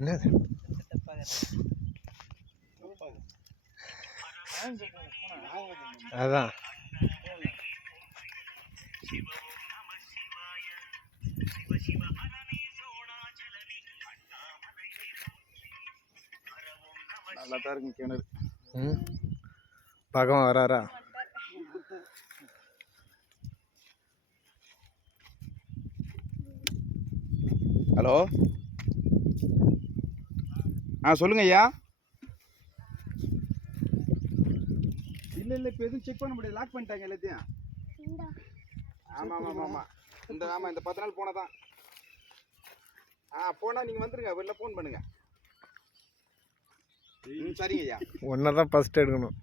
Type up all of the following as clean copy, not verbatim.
என்னது அதான் நல்லா தான் இருக்கு கிணறு. பக்கம் வராரா? ஹலோ, சொல்லுங்க ஐயா. இல்லை இப்போ எதுவும் செக் பண்ண முடியாது, லாக் பண்ணிட்டாங்க எல்லாத்தையும். ஆமாம் இந்த 10 நாள் போனதான். போனால் நீங்கள் வந்துடுங்க, வெளில ஃபோன் பண்ணுங்க. சரிங்க ஐயா. ஒன்னதான் ஃபர்ஸ்ட் எடுக்கணும்.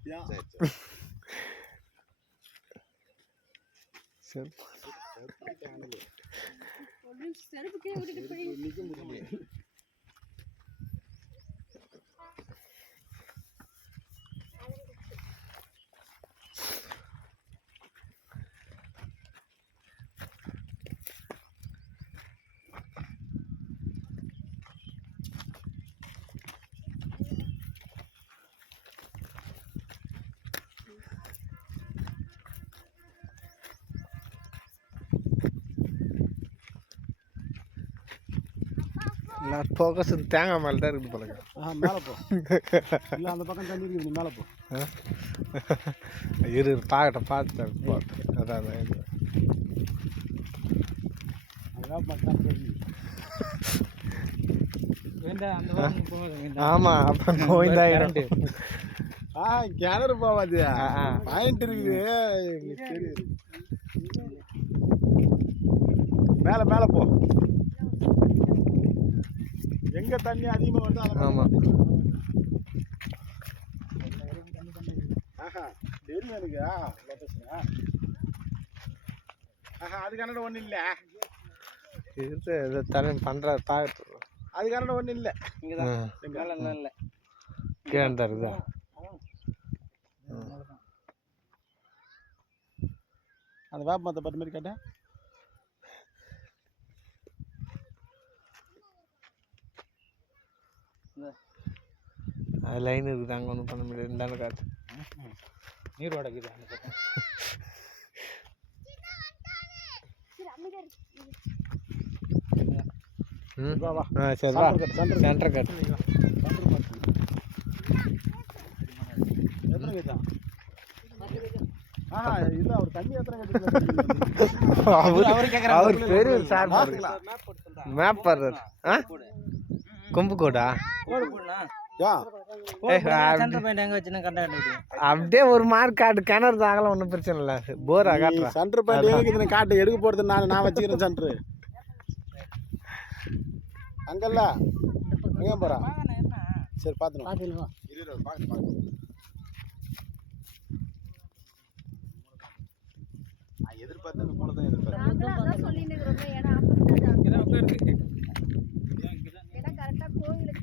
சரி நான் ஃபோக்கஸ் தேங்காய் மேலே தான் இருக்குது போல. மேலே போ. இல்லை அந்த பக்கம் தண்ணி இருக்குது, நீ மேலே போ. இரு பார்த்துட்டேன் போட்டு. அதான் ஆமாம், அப்புறம் கோயிந்தாயிரம். கிணறு போவாது, பாயிண்ட் இருக்குது. மேலே போ. எங்க தண்ணி அதிகமாக வருது. ஆமாம், தெரியும் எனக்கு லொக்கேஷன். அது கன்னட ஒன்றும் இல்லை. இது தண்ணி பண்ணுற பார்த்து அது கன்னட ஒன்றும் இல்லை. இங்கே தான் இல்லை, கீழே தான் இருக்குதா? அந்த வேப்ப மரத்தை பட்டு மாதிரி கேட்டேன். அது லைன் இருக்குது, அங்கே ஒன்றும் பண்ண முடியாது. இந்தாண்ட காட்டு நீர் வடக்குது அந்த பக்கம். சரி வா, சென்டர் கட். அவர் பெரிய சார் மேப் பாடுறாரு. கும்புக்கோடா அப்படியே ஒரு மார்க் காட்டு. கிணறு தாங்கலாம், ஒன்றும் பிரச்சனை இல்லை. போர் காட்டுறேன். சென்டர் பாயிண்ட் காட்டு எடுக்க போறது நான் வச்சுக்கிறேன். சென்டரு அங்கல்ல எங்க போறா? சரி பார்த்துக்கலாம். எதிர்பார்த்து அந்த மூணு தான் எதிர்பார்த்து.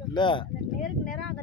இல்ல